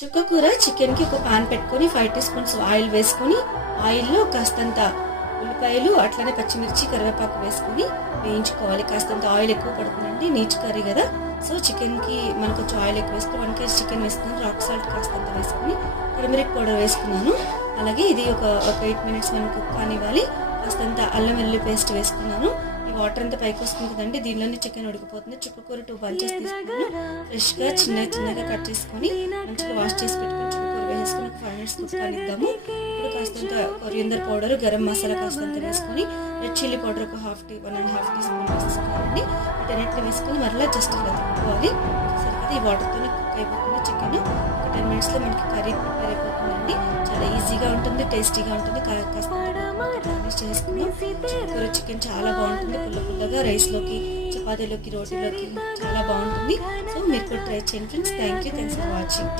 చుక్కకూర చికెన్కి ఒక పాన్ పెట్టుకొని 5 టీ స్పూన్స్ ఆయిల్ వేసుకొని ఆయిల్లో కాస్తంత ఉల్లిపాయలు అట్లనే పచ్చిమిర్చి కరివేపాకు వేసుకొని వేయించుకోవాలి. కాస్తంత ఆయిల్ ఎక్కువ పడుతుందండి, నీచు కర్రీ కదా. సో చికెన్కి మనకు కొంచెం ఆయిల్ ఎక్కువ వేసుకొని 1 కేజీ చికెన్ వేసుకున్నాను. రాక్ సాల్ట్ కాస్తంత వేసుకొని టర్మరిక్ పౌడర్ వేసుకున్నాను. అలాగే ఇది ఒక 8 మినిట్స్ మనం కుక్ కానివ్వాలి. కాస్తంత అల్లం వెల్లుల్లి పేస్ట్ వేసుకున్నాను. ఈ వాటర్ అంతా పైకి వస్తుంది కదండి, దీనిలోనే చికెన్ ఉడికిపోతుంది. చుక్కకూర 2 బంచెస్ తీసుకున్నాను. ఫ్రెష్గా చిన్నగా కట్ చేసుకొని మంచిగా వాష్ చేసి పెట్టుకొని చుక్కకూర వేసుకొని ఒక 5 మినిట్స్ కుక్ కానిద్దాము. ఇప్పుడు కాస్తంత కొరియందర్ పౌడర్, గరం మసాలా కాస్తంత వేసుకొని రెడ్ చిల్లీ పౌడర్ ఒక 1.5 టీ స్పూన్ వేసుకోవాలండి. వీటన్నిటిని వేసుకొని మరలా జస్ట్ ఇలా తిప్పుకోవాలి. సరిగ్గా ఈ వాటర్తోనే కుక్ అయిపోతుంది చికెన్. ఒక 10 మినిట్స్లో మనకి కర్రీ ప్రిపేర్ అయిపోతుందండి. చాలా ఈజీగా ఉంటుంది, టేస్టీగా ఉంటుంది. కాస్త గార్నిష్ చేసుకున్నాం. చుక్కకూర చికెన్ చాలా బాగుంటుంది, పుల్లగా రైస్లోకి, చపాతీలోకి, రోటీలోకి చాలా బాగుంటుంది. సో మీరు కూడా ట్రై చేయండి ఫ్రెండ్స్. Thanks for watching.